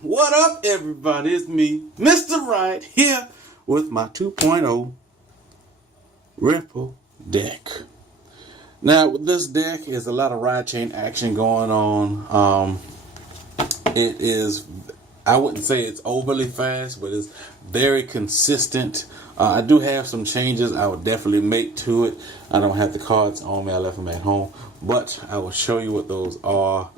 What up, everybody? It's me, Mr. Right, here with my 2.0 Ripple deck. Now, with this deck is a lot of ride chain action going on. It is, I wouldn't say it's overly fast, but it's very consistent. I do have some changes I would definitely make to it. I don't have the cards on me. I left them at home. But I will show you what those are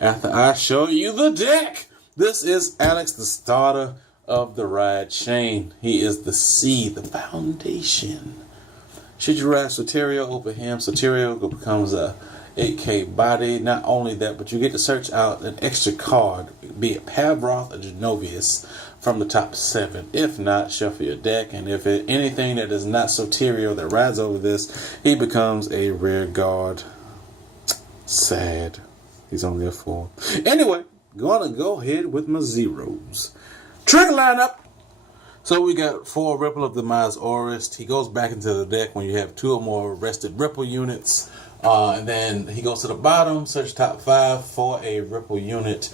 after I show you the deck. This is Alex, the starter of the ride chain. He is the seed, the foundation. Should you ride Soterio over him, Soterio becomes a 8K body. Not only that, but you get to search out an extra card, be it Pavroth or Genovius, from the top 7. If not, shuffle your deck, and if anything that is not Soterio that rides over this, he becomes a rear guard. Sad. He's only a 4. Anyway, gonna go ahead with my zeros. Trigger lineup. So we got 4 Ripple of Demise Aurist. He goes back into the deck when you have 2 or more rested Ripple units. And then he goes to the bottom, search top 5 for a Ripple unit.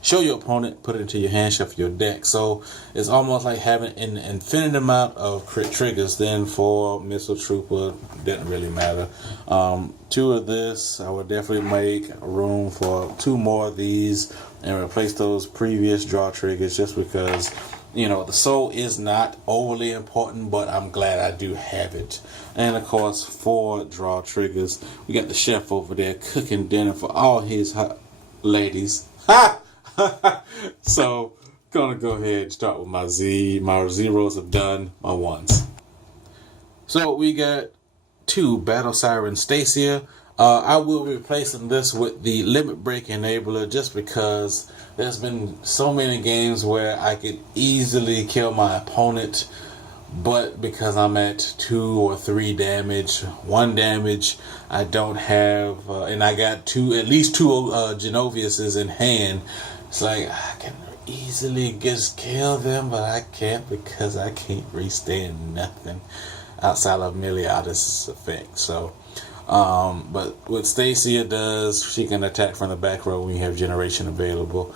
Show your opponent, put it into your hand, shuffle your deck. So it's almost like having an infinite amount of crit triggers. Then for Missile Trooper, didn't really matter. 2 of this, I would definitely make room for 2 more of these and replace those previous draw triggers, just because, you know, the soul is not overly important, but I'm glad I do have it. And of course, 4 draw triggers. We got the chef over there cooking dinner for all his ladies. Ha! So, gonna go ahead and start with my Z. My zeros have done my ones. So we got 2 Battle Siren Stacia. I will be replacing this with the Limit Break Enabler, just because there's been so many games where I could easily kill my opponent, but because I'm at 2 or 3 damage, 1 damage, I don't have, and I got at least 2 Genoviuses in hand. It's like, I can easily just kill them, but I can't, because I can't restand nothing outside of Miliatis' effect. So, but what Stacia does, she can attack from the back row when you have Generation available.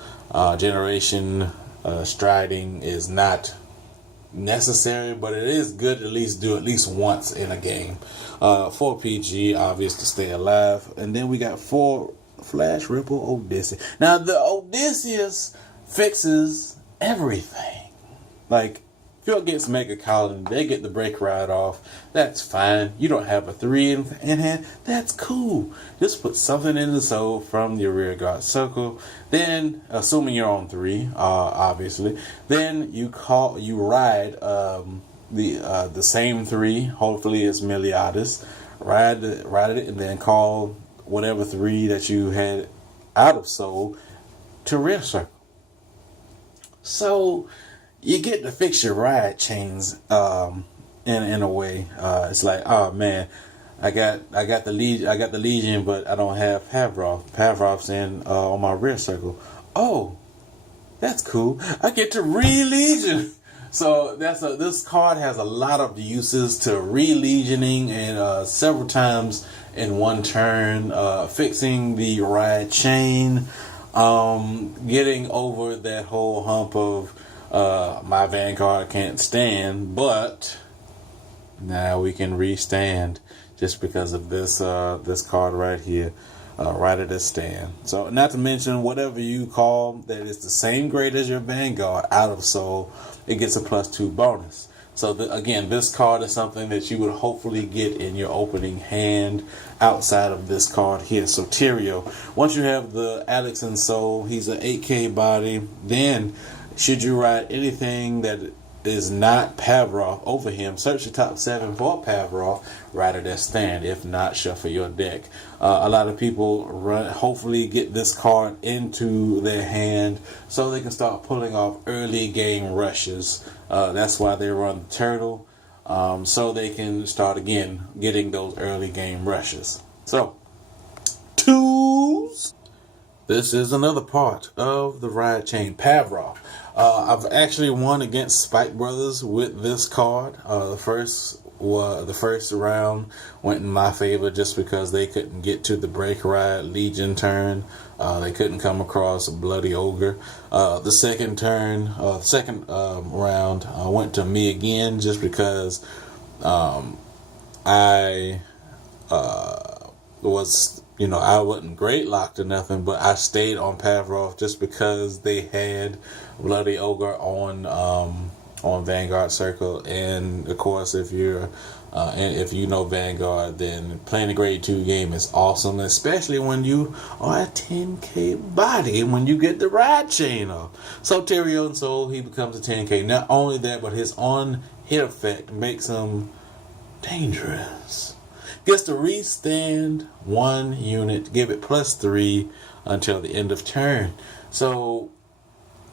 Generation striding is not necessary, but it is good to at least do at least once in a game. 4 PG, obvious to stay alive. And then we got 4 Flash Ripple Odysseus. Now, the Odysseus fixes everything. Like, if you're against Mega Colony, they get the break ride off. That's fine. You don't have a 3 in hand. That's cool. Just put something in the soul from your rear guard circle. Then, assuming you're on 3, obviously, then you ride the same 3. Hopefully, it's Miliatis. Ride it, and then call whatever 3 that you had out of soul to rear circle. So you get to fix your ride chains in a way. It's like, oh man, I got the Legion, but I don't have Pavroth. Pavroth's in on my rear circle. Oh, that's cool. I get to re-Legion. So this card has a lot of uses to re-legioning, and several times in one turn, fixing the ride chain, getting over that whole hump of my Vanguard can't stand, but now we can restand just because of this card right here. Right at this stand. So, not to mention, whatever you call that is the same grade as your Vanguard out of soul, it gets a +2 bonus. So again, this card is something that you would hopefully get in your opening hand outside of this card here, Soterio. Once you have the Alex in soul, he's an 8K body. Then, should you ride anything that is not Pavroth over him, search the top 7 for Pavroth, ride it as stand. If not, shuffle your deck. A lot of people hopefully get this card into their hand so they can start pulling off early game rushes. That's why they run the turtle, so they can start again getting those early game rushes. So, tools. This is another part of the ride chain, Pavroth. I've actually won against Spike Brothers with this card. The first the first round went in my favor just because they couldn't get to the Break Ride Legion turn. They couldn't come across a Bloody Ogre. The second round went to me again just because I I wasn't great locked or nothing, but I stayed on Pavroth just because they had Bloody Ogre on Vanguard Circle, and of course, if you know Vanguard, then playing a grade 2 game is awesome, especially when you are a 10k body when you get the ride chain off. So Tyrion Soul, he becomes a 10k. Not only that, but his on hit effect makes him dangerous. Gets to restand 1 unit, give it +3 until the end of turn. So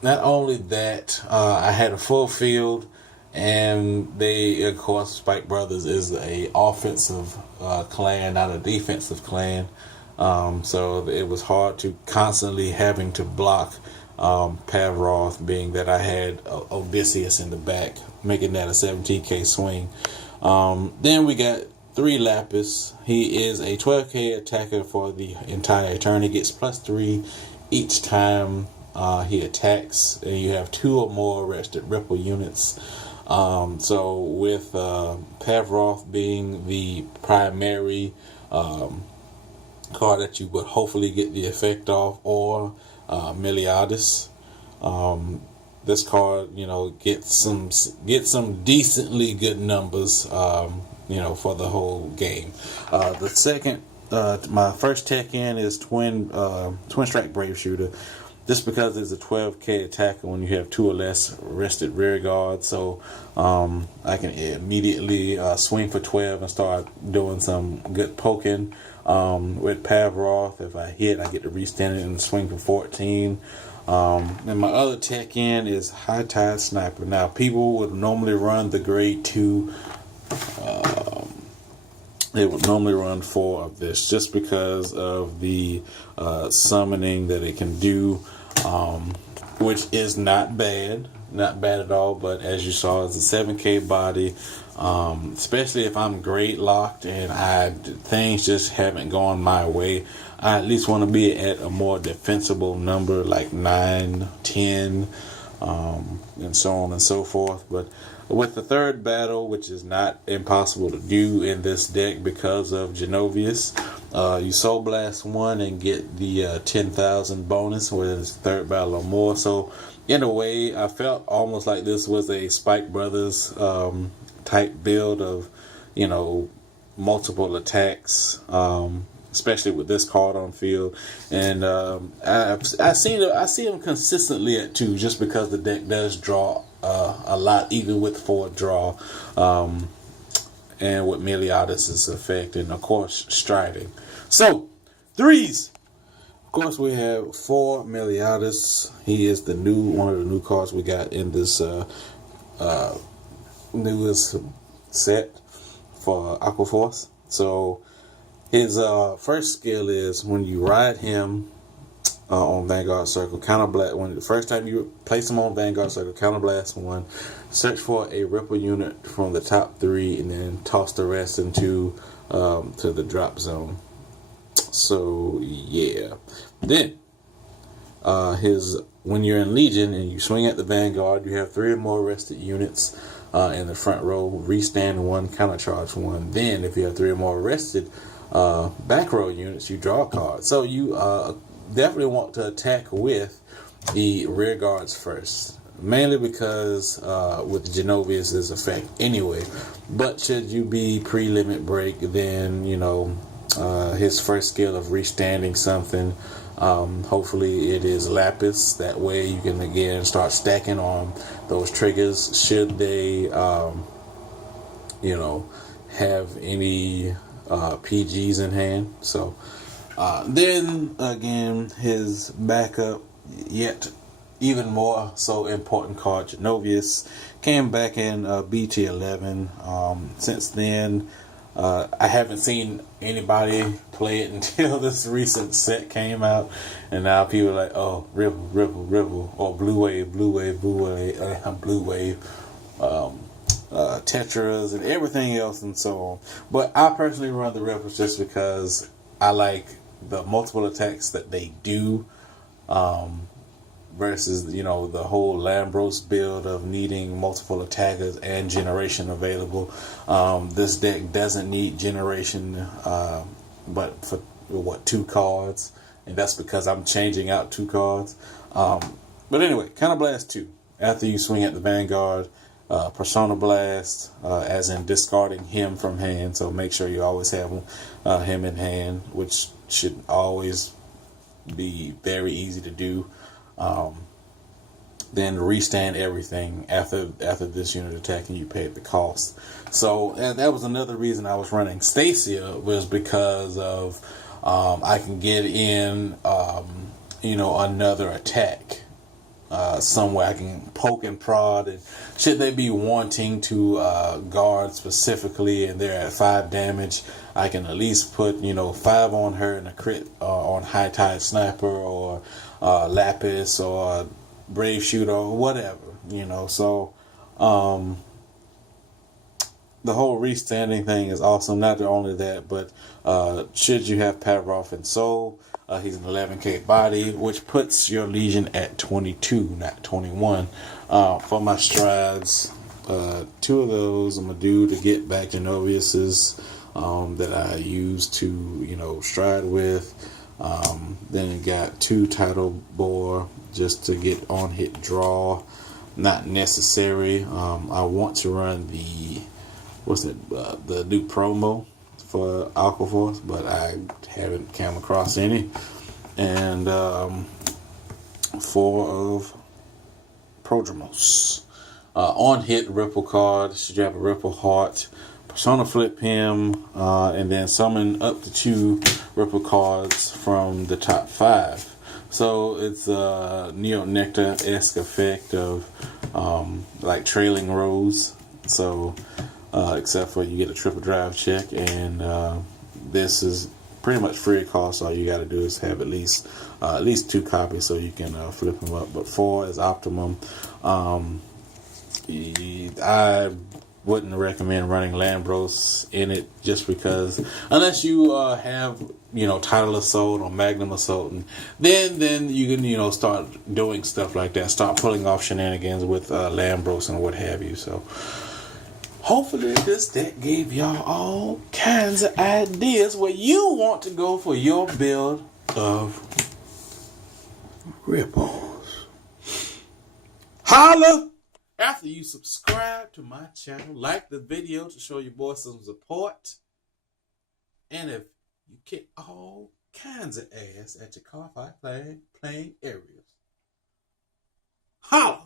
not only that, I had a full field, and they, of course, Spike Brothers is a offensive clan, not a defensive clan. So it was hard to constantly having to block Pavroth, being that I had Odysseus in the back, making that a 17k swing. Then we got 3 Lapis. He is a 12k attacker for the entire turn. He gets +3 each time he attacks, and you have 2 or more arrested Ripple units. So with Pavroth being the primary card that you would hopefully get the effect of, or Meliadus, this card, gets some decently good numbers, for the whole game. The second, my first tech in is Twin Strike Brave Shooter. Just because it's a 12k attacker when you have 2 or less rested rear guards, so I can immediately swing for 12 and start doing some good poking. With Pavroth, if I hit, I get to restand it and swing for 14. And my other tech in is High Tide Sniper. Now, people would normally run the grade 2. They would normally run 4 of this just because of the summoning that it can do, which is not bad at all. But as you saw, it's a 7k body, especially if I'm grade locked and things just haven't gone my way. I at least want to be at a more defensible number, like 9, 10, and so on and so forth. But with the third battle, which is not impossible to do in this deck because of Genovius, you Soul Blast 1 and get the 10,000 bonus, whether it's third battle or more. So in a way, I felt almost like this was a Spike Brothers type build of, multiple attacks, especially with this card on field. And I see them consistently at 2, just because the deck does draw a lot, even with 4 draw, and with Meliadus' effect, and of course striding. So 3s, of course, we have 4 Meliadus. He is one of the new cards we got in this newest set for Aquaforce. So his first skill is when you ride him on Vanguard Circle, counterblast. When the first time you place him on Vanguard Circle, counterblast 1, search for a Ripple unit from the top 3, and then toss the rest into to the drop zone. So yeah. Then when you're in Legion and you swing at the Vanguard, you have 3 or more rested units in the front row. Restand 1, countercharge 1. Then if you have 3 or more rested back row units, you draw a card. So you definitely want to attack with the rear guards first, mainly because with Genovius' effect anyway. But should you be pre-limit break, then his first skill of restanding something, hopefully it is Lapis. That way you can again start stacking on those triggers should they have any PGs in hand. So then again, his backup, yet even more so important card, Genovius, came back in BT11. Since then, I haven't seen anybody play it until this recent set came out, and now people are like, oh, Ripple, or Blue Wave. Tetras and everything else and so on. But I personally run the Ripples just because I like the multiple attacks that they do. Versus, you know, the whole Lambros build of needing multiple attackers and generation available. This deck doesn't need generation, but for 2 cards, and that's because I'm changing out 2 cards. But anyway, Counterblast 2. After you swing at the Vanguard, Persona Blast, as in discarding him from hand. So make sure you always have him in hand, which should always be very easy to do. Then restand everything after this unit attacking, you paid the cost. So that was another reason I was running Stacia, was because of I can get in another attack somewhere. I can poke and prod, and should they be wanting to guard specifically and they're at 5 damage, I can at least put 5 on her and a crit on High Tide Sniper or Lapis or Brave Shooter or whatever, so the whole restanding thing is awesome. Not only that, but should you have Pavlov and Soul, he's an 11k body, which puts your Legion at 22, not 21. For my strides, 2 of those I'm going to do to get back Genovius's that I use to, stride with. Then you got 2 Tidal Bore just to get on hit draw. Not necessary. I want to run the new promo for Aquaforce, but I haven't come across any. And 4 of Prodromos. On hit Ripple card, should you have a Ripple Heart, Persona flip him, and then summon up to 2 Ripple cards from the top 5. So it's a Neo Nectar-esque effect of like Trailing Rose. So except for you get a triple drive check, and this is pretty much free of cost. All you got to do is have at least 2 copies so you can flip them up. But 4 is optimum. I wouldn't recommend running Lambros in it, just because unless you have Tidal Assault or Magnum Assault, and then you can start doing stuff like that, start pulling off shenanigans with Lambros and what have you. So hopefully this deck gave y'all all kinds of ideas where you want to go for your build of Ripples. Holla! After you subscribe to my channel, like the video to show your boy some support, and if you kick all kinds of ass at your car fight playing areas, holla!